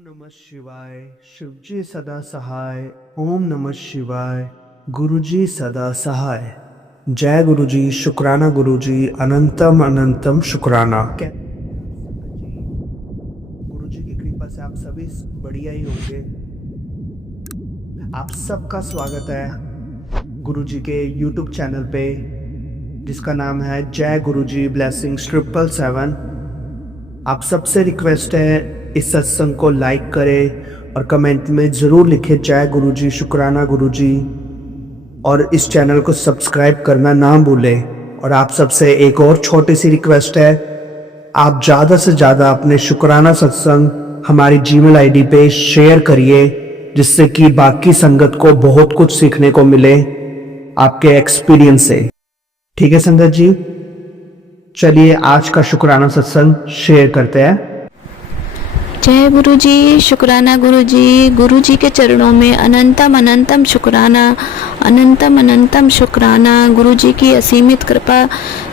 नमः शिवाय। शिवजी सदा सहाय। ओम नमः शिवाय। गुरुजी सदा सहाय। जय गुरुजी, शुक्राना गुरुजी, अनंतम अनंतम शुक्राना। गुरुजी की कृपा से आप सभी बढ़िया ही होंगे। आप सबका स्वागत है गुरुजी के YouTube चैनल पे, जिसका नाम है जय गुरुजी ब्लेसिंग्स 777। आप सबसे रिक्वेस्ट है इस सत्संग को लाइक करें और कमेंट में ज़रूर लिखें जय गुरुजी, शुक्राना गुरुजी, और इस चैनल को सब्सक्राइब करना ना भूलें। और आप सबसे एक और छोटी सी रिक्वेस्ट है, आप ज़्यादा से ज़्यादा अपने शुक्राना सत्संग हमारी जीमेल आईडी पे शेयर करिए, जिससे कि बाकी संगत को बहुत कुछ सीखने को मिले आपके एक्सपीरियंस से। ठीक है संगत जी, चलिए आज का शुक्राना सत्संग शेयर करते हैं। जय गुरुजी, शुक्राना गुरुजी। गुरुजी के चरणों में अनंतम अनंतम शुक्राना, अनंतम अनंतम शुक्राना। गुरुजी की असीमित कृपा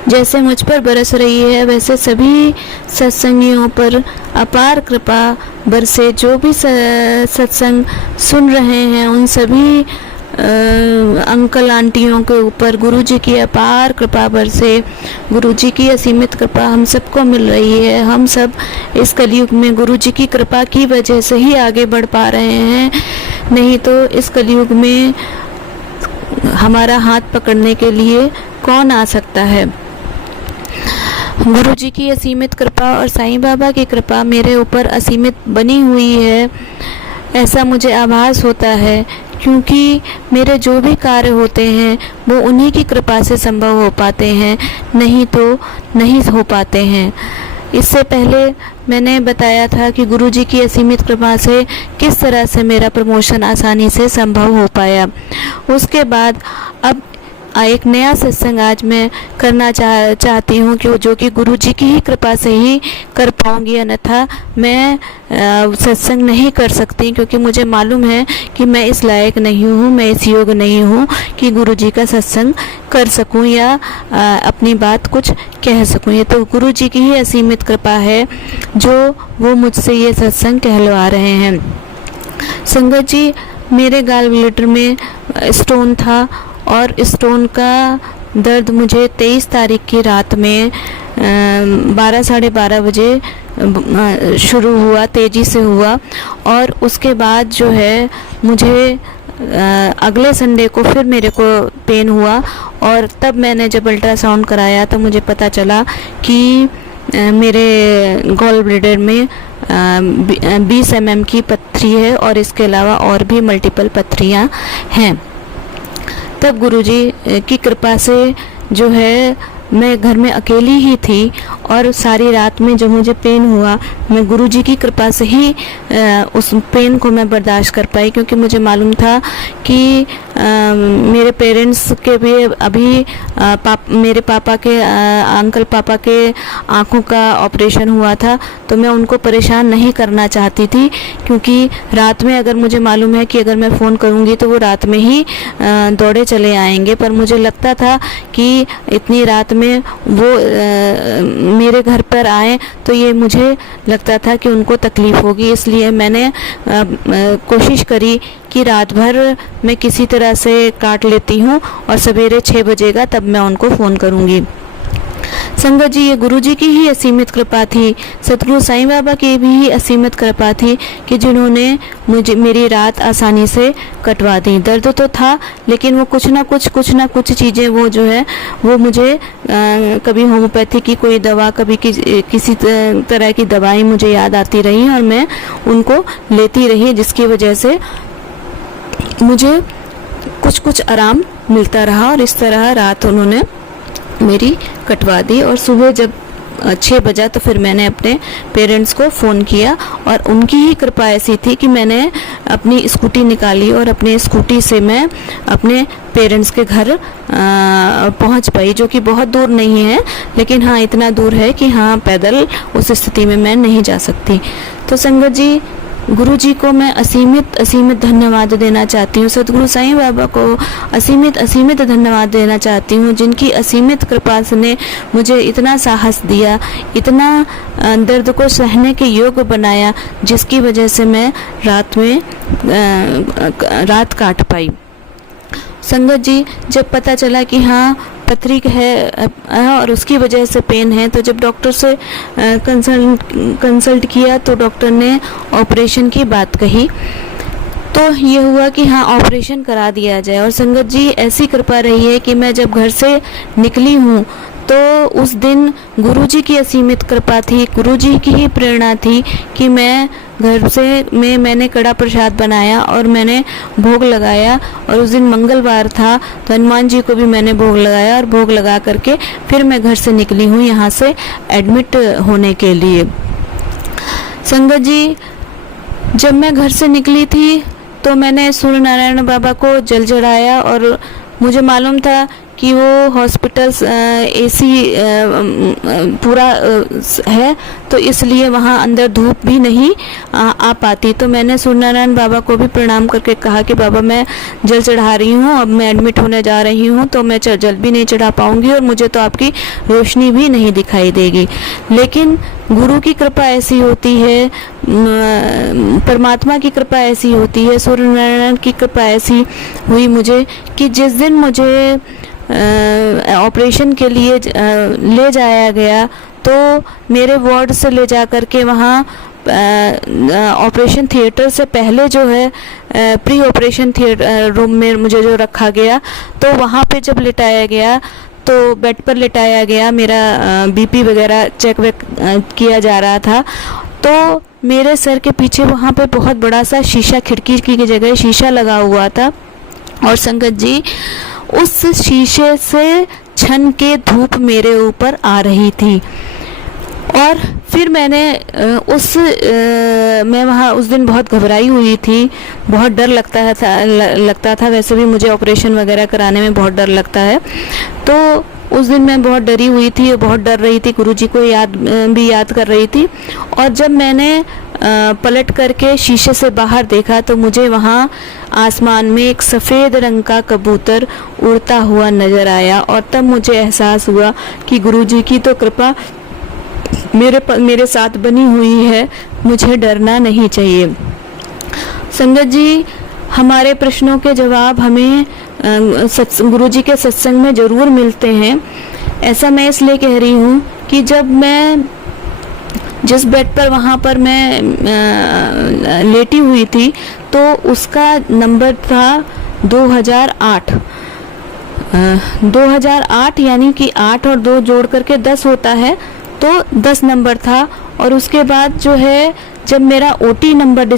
जैसे मुझ पर बरस रही है, वैसे सभी सत्संगियों पर अपार कृपा बरसे। जो भी सत्संग सुन रहे हैं उन सभी अंकल आंटियों के ऊपर गुरुजी की अपार कृपा बरसे। गुरुजी की असीमित कृपा हम सबको मिल रही है। हम सब इस कलयुग में गुरुजी की कृपा की वजह से ही आगे बढ़ पा रहे हैं, नहीं तो इस कलयुग में हमारा हाथ पकड़ने के लिए कौन आ सकता है। गुरुजी की असीमित कृपा और साईं बाबा की कृपा मेरे ऊपर असीमित बनी हुई है, ऐसा मुझे आभास होता है, क्योंकि मेरे जो भी कार्य होते हैं वो उन्हीं की कृपा से संभव हो पाते हैं, नहीं तो नहीं हो पाते हैं। इससे पहले मैंने बताया था कि गुरुजी की असीमित कृपा से किस तरह से मेरा प्रमोशन आसानी से संभव हो पाया। उसके बाद अब एक नया सत्संग आज मैं करना चाहती हूँ, जो कि गुरुजी की ही कृपा से ही कर पाऊँगी, अन्यथा मैं सत्संग नहीं कर सकती, क्योंकि मुझे मालूम है कि मैं इस लायक नहीं हूँ, मैं इस योग्य नहीं हूँ कि गुरुजी का सत्संग कर सकूँ या अपनी बात कुछ कह सकूँ। ये तो गुरुजी की ही असीमित कृपा है जो वो मुझसे ये सत्संग कहलवा रहे हैं। संगत जी, मेरे गाल ब्लैडर में स्टोन था और स्टोन का दर्द मुझे 23 तारीख की रात में 12 साढ़े 12 बजे शुरू हुआ, तेज़ी से हुआ, और उसके बाद जो है मुझे अगले संडे को फिर मेरे को पेन हुआ। और तब मैंने जब अल्ट्रासाउंड कराया तो मुझे पता चला कि मेरे गॉल ब्लैडर में 20 mm की पथरी है और इसके अलावा और भी मल्टीपल पथरियाँ हैं। तब गुरुजी की कृपा से जो है मैं घर में अकेली ही थी, और सारी रात में जब मुझे पेन हुआ मैं गुरुजी की कृपा से ही उस पेन को मैं बर्दाश्त कर पाई, क्योंकि मुझे मालूम था कि मेरे पेरेंट्स के भी अभी मेरे पापा के अंकल पापा के आँखों का ऑपरेशन हुआ था, तो मैं उनको परेशान नहीं करना चाहती थी, क्योंकि रात में अगर मुझे मालूम है कि अगर मैं फ़ोन करूँगी तो वो रात में ही दौड़े चले आएंगे। पर मुझे लगता था कि इतनी रात में वो मेरे घर पर आए तो ये मुझे लगता था कि उनको तकलीफ़ होगी, इसलिए मैंने कोशिश करी कि रात भर मैं किसी तरह से काट लेती हूँ और सवेरे 6 बजेगा तब मैं उनको फ़ोन करूँगी। संगत जी, ये गुरुजी की ही असीमित कृपा थी, सतगुरु साईं बाबा की भी असीमित कृपा थी कि जिन्होंने मुझे मेरी रात आसानी से कटवा दी। दर्द तो था, लेकिन वो कुछ ना कुछ चीज़ें वो जो है वो मुझे कभी होम्योपैथी की कोई दवा, कभी किसी तरह की दवाई मुझे याद आती रही और मैं उनको लेती रही, जिसकी वजह से मुझे कुछ आराम मिलता रहा। और इस तरह रात उन्होंने मेरी कटवा दी, और सुबह जब 6 बजा तो फिर मैंने अपने पेरेंट्स को फ़ोन किया, और उनकी ही कृपा ऐसी थी कि मैंने अपनी स्कूटी निकाली और अपने स्कूटी से मैं अपने पेरेंट्स के घर पहुंच पाई, जो कि बहुत दूर नहीं है, लेकिन हाँ इतना दूर है कि हाँ पैदल उस स्थिति में मैं नहीं जा सकती। तो संगत जी, गुरुजी को मैं असीमित धन्यवाद देना चाहती हूँ। सद्गुरु साईं बाबा को असीमित धन्यवाद देना चाहती हूँ, जिनकी असीमित कृपा ने मुझे इतना साहस दिया, इतना दर्द को सहने के योग्य बनाया, जिसकी वजह से मैं रात काट पाई। संगत जी, जब पता चला कि हाँ पथरी है और उसकी वजह से पेन है, तो जब डॉक्टर से कंसल्ट किया तो डॉक्टर ने ऑपरेशन की बात कही। तो ये हुआ कि हाँ ऑपरेशन करा दिया जाए। और संगत जी, ऐसी कृपा रही है कि मैं जब घर से निकली हूँ तो उस दिन गुरुजी की असीमित कृपा थी, गुरुजी की ही प्रेरणा थी कि मैं घर से मैंने कड़ा प्रसाद बनाया और मैंने भोग लगाया। और उस दिन मंगलवार था तो हनुमान जी को भी मैंने भोग लगाया और भोग लगा करके फिर मैं घर से निकली हूँ यहाँ से एडमिट होने के लिए। संगत जी, जब मैं घर से निकली थी तो मैंने सूर्य नारायण बाबा को जल चढ़ाया और मुझे मालूम था कि वो हॉस्पिटल एसी पूरा है, तो इसलिए वहाँ अंदर धूप भी नहीं आ पाती। तो मैंने सूर्यनारायण बाबा को भी प्रणाम करके कहा कि बाबा मैं जल चढ़ा रही हूँ, अब मैं एडमिट होने जा रही हूँ, तो मैं जल भी नहीं चढ़ा पाऊँगी और मुझे तो आपकी रोशनी भी नहीं दिखाई देगी। लेकिन गुरु की कृपा ऐसी होती है, परमात्मा की कृपा ऐसी होती है, सूर्यनारायण की कृपा ऐसी हुई मुझे कि जिस दिन मुझे ऑपरेशन के लिए ले जाया गया तो मेरे वार्ड से ले जा कर के वहाँ ऑपरेशन थिएटर से पहले जो है प्री ऑपरेशन थिएटर रूम में मुझे जो रखा गया, तो वहाँ पे जब लिटाया गया तो बेड पर लिटाया गया, मेरा बीपी वगैरह चेक किया जा रहा था, तो मेरे सर के पीछे वहाँ पे बहुत बड़ा सा शीशा, खिड़की की जगह शीशा लगा हुआ था। और संगत जी, उस शीशे से छन के धूप मेरे ऊपर आ रही थी। और फिर मैंने मैं वहाँ उस दिन बहुत घबराई हुई थी, बहुत डर लगता था। वैसे भी मुझे ऑपरेशन वगैरह कराने में बहुत डर लगता है, तो उस दिन मैं बहुत डरी हुई थी, बहुत डर रही थी, गुरुजी को याद कर रही थी। और जब मैंने पलट करके शीशे से बाहर देखा तो मुझे वहाँ आसमान में एक सफ़ेद रंग का कबूतर उड़ता हुआ नज़र आया। और तब मुझे एहसास हुआ कि गुरुजी की तो कृपा मेरे साथ बनी हुई है, मुझे डरना नहीं चाहिए। संगत जी, हमारे प्रश्नों के जवाब हमें गुरुजी के सत्संग में ज़रूर मिलते हैं। ऐसा मैं इसलिए कह रही हूँ कि जब मैं जिस बेड पर वहाँ पर मैं लेटी हुई थी तो उसका नंबर था 2008। 2008 यानी कि 8 और 2 जोड़ करके 10 होता है, तो 10 नंबर था। और उसके बाद जो है जब मेरा ओटी नंबर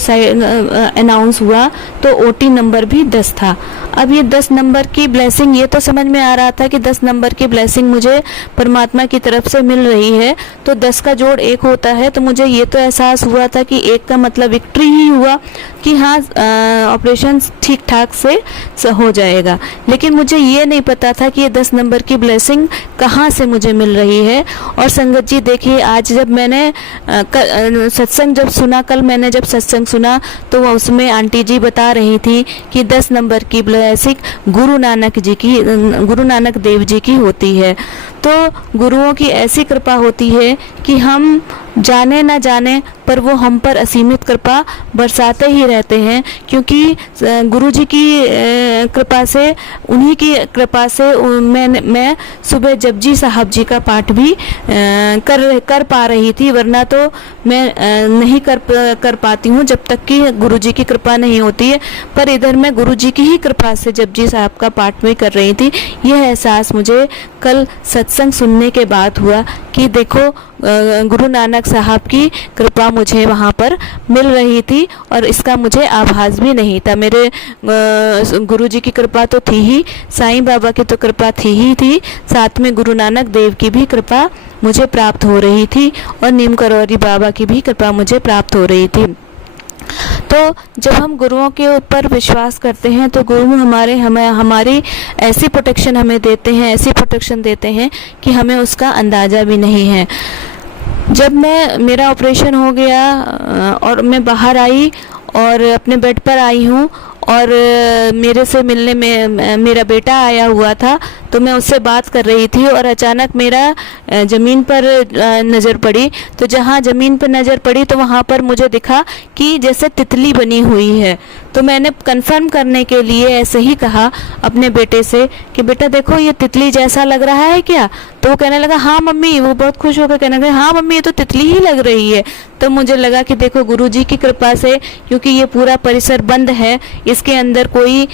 अनाउंस हुआ तो ओटी नंबर भी 10 था। अब ये 10 नंबर की ब्लेसिंग, ये तो समझ में आ रहा था कि 10 नंबर की ब्लेसिंग मुझे परमात्मा की तरफ से मिल रही है, तो 10 का जोड़ 1 होता है। तो मुझे ये तो एहसास हुआ था कि 1 का मतलब विक्ट्री ही हुआ कि हाँ ऑपरेशन ठीक ठाक से हो जाएगा। लेकिन मुझे ये नहीं पता था कि ये 10 नंबर की ब्लेसिंग कहाँ से मुझे मिल रही है। और संगत जी देखिए, आज जब मैंने सत्संग जब सुना, कल मैंने जब सत्संग सुना तो उसमें आंटी जी बता रही थी कि 10 नंबर की ब्लेसिंग गुरु नानक देव जी की होती है। तो गुरुओं की ऐसी कृपा होती है कि हम जाने ना जाने पर वो हम पर असीमित कृपा बरसाते ही रहते हैं, क्योंकि गुरुजी की कृपा से, उन्हीं की कृपा से मैं सुबह जपजी साहब जी का पाठ भी कर पा रही थी, वरना तो मैं नहीं कर पाती हूँ जब तक कि गुरुजी की कृपा नहीं होती है। पर इधर मैं गुरुजी की ही कृपा से जपजी साहब का पाठ भी कर रही थी। यह एहसास मुझे कल सत्संग सुनने के बाद हुआ कि देखो गुरु नानक साहब की कृपा मुझे वहाँ पर मिल रही थी और इसका मुझे आभास भी नहीं था। मेरे गुरुजी की कृपा तो थी ही, साईं बाबा की तो कृपा थी ही थी, साथ में गुरु नानक देव की भी कृपा मुझे प्राप्त हो रही थी और नीम करौरी बाबा की भी कृपा मुझे प्राप्त हो रही थी। तो जब हम गुरुओं के ऊपर विश्वास करते हैं तो गुरु हमारी ऐसी प्रोटेक्शन हमें देते हैं, ऐसी प्रोटेक्शन हमें देते हैं कि हमें उसका अंदाज़ा भी नहीं है। संगत जी, जब हम गुरुओं के ऊपर विश्वास करते हैं तो गुरु हमारे हमारी ऐसी प्रोटेक्शन हमें देते हैं, ऐसी प्रोटेक्शन हमें देते हैं कि हमें उसका अंदाज़ा भी नहीं है। संगत जी, जब हम गुरुओं के ऊपर विश्वास करते हैं तो गुरु हमारे ऐसी प्रोटेक्शन हमें देते हैं कि हमें उसका अंदाज़ा भी नहीं है। जब मेरा ऑपरेशन हो गया और मैं बाहर आई और अपने बेड पर आई हूँ और मेरे से मिलने में मेरा बेटा आया हुआ था, तो मैं उससे बात कर रही थी और अचानक मेरा ज़मीन पर नज़र पड़ी। तो जहाँ ज़मीन पर नज़र पड़ी तो वहाँ पर मुझे दिखा कि जैसे तितली बनी हुई है। तो मैंने कंफर्म करने के लिए ऐसे ही कहा अपने बेटे से कि बेटा देखो ये तितली जैसा लग रहा है क्या? तो वो कहने लगा हाँ मम्मी। वो बहुत खुश होकर कहने लगा हाँ मम्मी ये तो तितली ही लग रही है। तो मुझे लगा कि देखो गुरुजी की कृपा से, क्योंकि ये पूरा परिसर बंद है, इसके अंदर कोई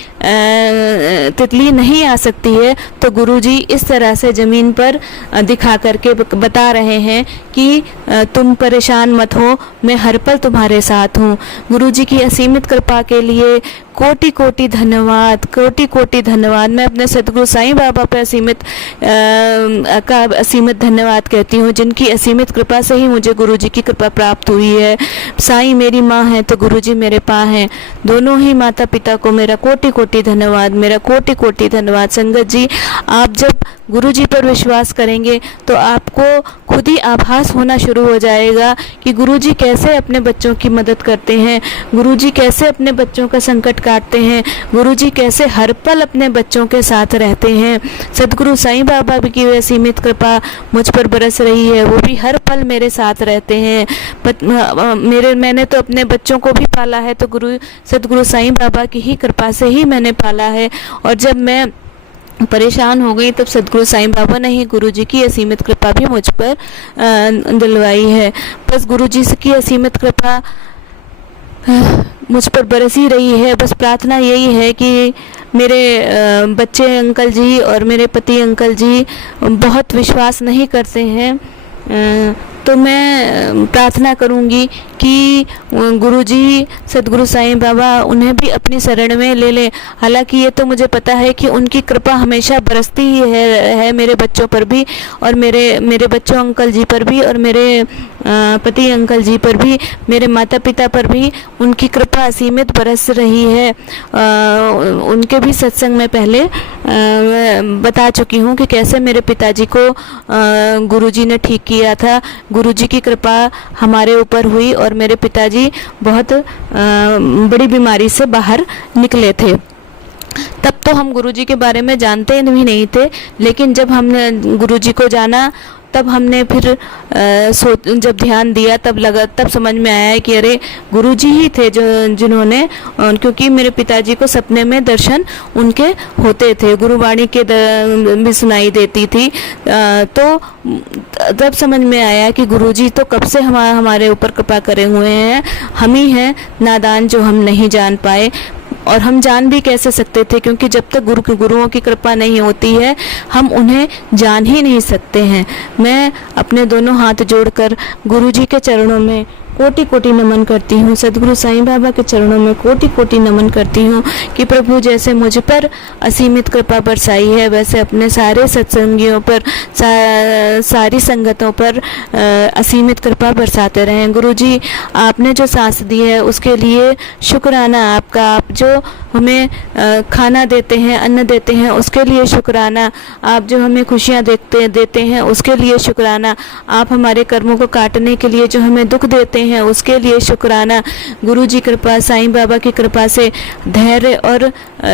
तितली नहीं आ सकती है, तो गुरुजी इस तरह से ज़मीन पर दिखा करके बता रहे हैं कि तुम परेशान मत हो, मैं हर पल तुम्हारे साथ हूँ। गुरुजी की असीमित कृपा के लिए कोटि कोटि धन्यवाद, कोटि कोटि धन्यवाद। मैं अपने सदगुरु साईं बाबा पे असीमित धन्यवाद कहती हूँ, जिनकी असीमित कृपा से ही मुझे गुरुजी की कृपा प्राप्त हुई है। साईं मेरी माँ है तो गुरुजी मेरे पाँ हैं, दोनों ही माता पिता को मेरा कोटि कोटि धन्यवाद, मेरा कोटि कोटि धन्यवाद। संगत जी, आप जब गुरुजी पर विश्वास करेंगे तो आपको खुद ही आभास होना शुरू हो जाएगा कि गुरुजी कैसे अपने बच्चों की मदद करते हैं, गुरुजी कैसे अपने बच्चों का संकट काटते हैं, गुरुजी कैसे हर पल अपने बच्चों के साथ रहते हैं। सदगुरु साईं बाबा की असीमित कृपा मुझ पर बरस रही है, वो भी हर पल मेरे साथ रहते हैं। मैंने तो अपने बच्चों को भी पाला है तो सदगुरु साईं बाबा की ही कृपा से ही मैंने पाला है। और जब मैं परेशान हो गई तब सदगुरु साईं बाबा ने ही गुरुजी की असीमित कृपा भी मुझ पर दिलवाई है। बस गुरुजी की असीमित कृपा मुझ पर बरस ही रही है। बस प्रार्थना यही है कि मेरे बच्चे अंकल जी और मेरे पति अंकल जी बहुत विश्वास नहीं करते हैं, तो मैं प्रार्थना करूंगी कि गुरुजी सदगुरु साईं बाबा उन्हें भी अपनी शरण में ले लें। हालांकि ये तो मुझे पता है कि उनकी कृपा हमेशा बरसती ही है मेरे बच्चों पर भी, और मेरे बच्चों अंकल जी पर भी, और मेरे पति अंकल जी पर भी, मेरे माता पिता पर भी उनकी कृपा असीमित बरस रही है। उनके भी सत्संग में पहले बता चुकी हूँ कि कैसे मेरे पिताजी को गुरुजी ने ठीक किया था। गुरुजी की कृपा हमारे ऊपर हुई और मेरे पिताजी बहुत बड़ी बीमारी से बाहर निकले थे। तब तो हम गुरुजी के बारे में जानते भी नहीं थे, लेकिन जब हमने गुरुजी को जाना तब हमने फिर जब ध्यान दिया तब समझ में आया है कि अरे गुरुजी ही थे जिन्होंने, क्योंकि मेरे पिताजी को सपने में दर्शन उनके होते थे, गुरुवाणी के भी सुनाई देती थी। तो तब समझ में आया कि गुरुजी तो कब से हमारे ऊपर कृपा करे हुए हैं, हम ही हैं नादान जो हम नहीं जान पाए। और हम जान भी कैसे सकते थे, क्योंकि जब तक गुरुओं की कृपा नहीं होती है हम उन्हें जान ही नहीं सकते हैं। मैं अपने दोनों हाथ जोड़कर गुरुजी के चरणों में कोटि कोटि नमन करती हूँ, सदगुरु साईं बाबा के चरणों में कोटि कोटि नमन करती हूँ कि प्रभु जैसे मुझ पर असीमित कृपा बरसाई है, वैसे अपने सारे सत्संगियों पर, सारी संगतों पर असीमित कृपा बरसाते रहें। गुरुजी, आपने जो सांस दी है उसके लिए शुक्राना आपका। आप जो हमें खाना देते हैं, अन्न देते हैं, उसके लिए शुक्राना। आप जो हमें खुशियाँ देते हैं उसके लिए शुक्राना। आप हमारे कर्मों को काटने के लिए जो हमें दुख देते हैं उसके लिए शुक्राना। गुरु जी कृपा, साईं बाबा की कृपा से धैर्य और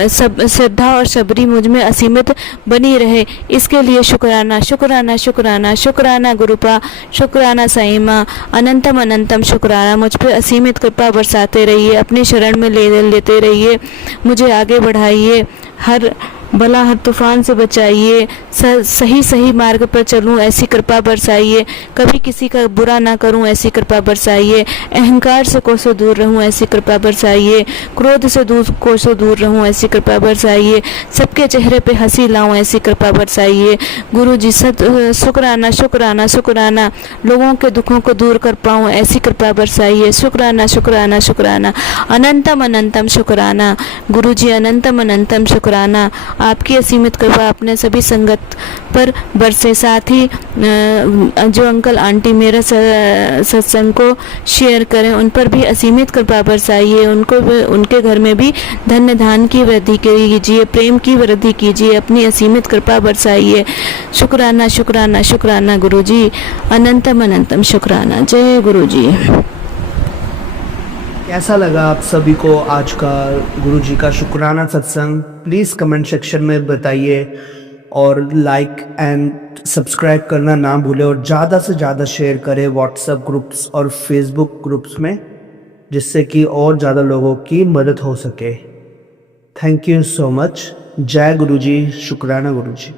श्रद्धा और सबरी मुझ में असीमित बनी रहे, इसके लिए शुक्राना शुक्राना शुक्राना शुक्राना गुरुपा, शुक्राना साईं माँ, अनंतम अनंतम शुक्राना। मुझ पे असीमित कृपा बरसाते रहिए, अपनी शरण में लेते रहिए, मुझे आगे बढ़ाइए, हर भला हर तूफान से बचाइए, सही मार्ग पर चलूं ऐसी कृपा बरसाइए, कभी किसी का बुरा ना करूं ऐसी कृपा बरसाइए, अहंकार से कोसों दूर रहूं ऐसी कृपा बरसाइए, क्रोध से कोसों दूर रहूं ऐसी कृपा बरसाइए, सबके चेहरे पे हंसी लाऊं ऐसी कृपा बरसाइए। गुरु जी शुक्राना शुक्राना शुक्राना, लोगों के दुखों को दूर कर पाऊं ऐसी कृपा बरसाइए। शुक्राना शुक्राना शुक्राना, अनंतम अनंतम शुक्राना। गुरु जी अनंतम अनंतम शुक्राना, आपकी असीमित कृपा अपने सभी संगत पर बरसे। साथ ही जो अंकल आंटी मेरा सत्संग को शेयर करें उन पर भी असीमित कृपा बरसाइए, उनके घर में भी धन्य धान की वृद्धि कीजिए, प्रेम की वृद्धि कीजिए, अपनी असीमित कृपा बरसाइए। शुक्राना शुक्राना शुक्राना गुरुजी, अनंतम अनंतम शुक्राना। जय गुरुजी। कैसा लगा आप सभी को आज का गुरुजी का शुक्राना सत्संग? प्लीज़ कमेंट सेक्शन में बताइए और लाइक एंड सब्सक्राइब करना ना भूलें और ज़्यादा से ज़्यादा शेयर करें व्हाट्सएप ग्रुप्स और फेसबुक ग्रुप्स में, जिससे कि और ज़्यादा लोगों की मदद हो सके। Thank you so much. जय गुरुजी, शुक्राना गुरुजी।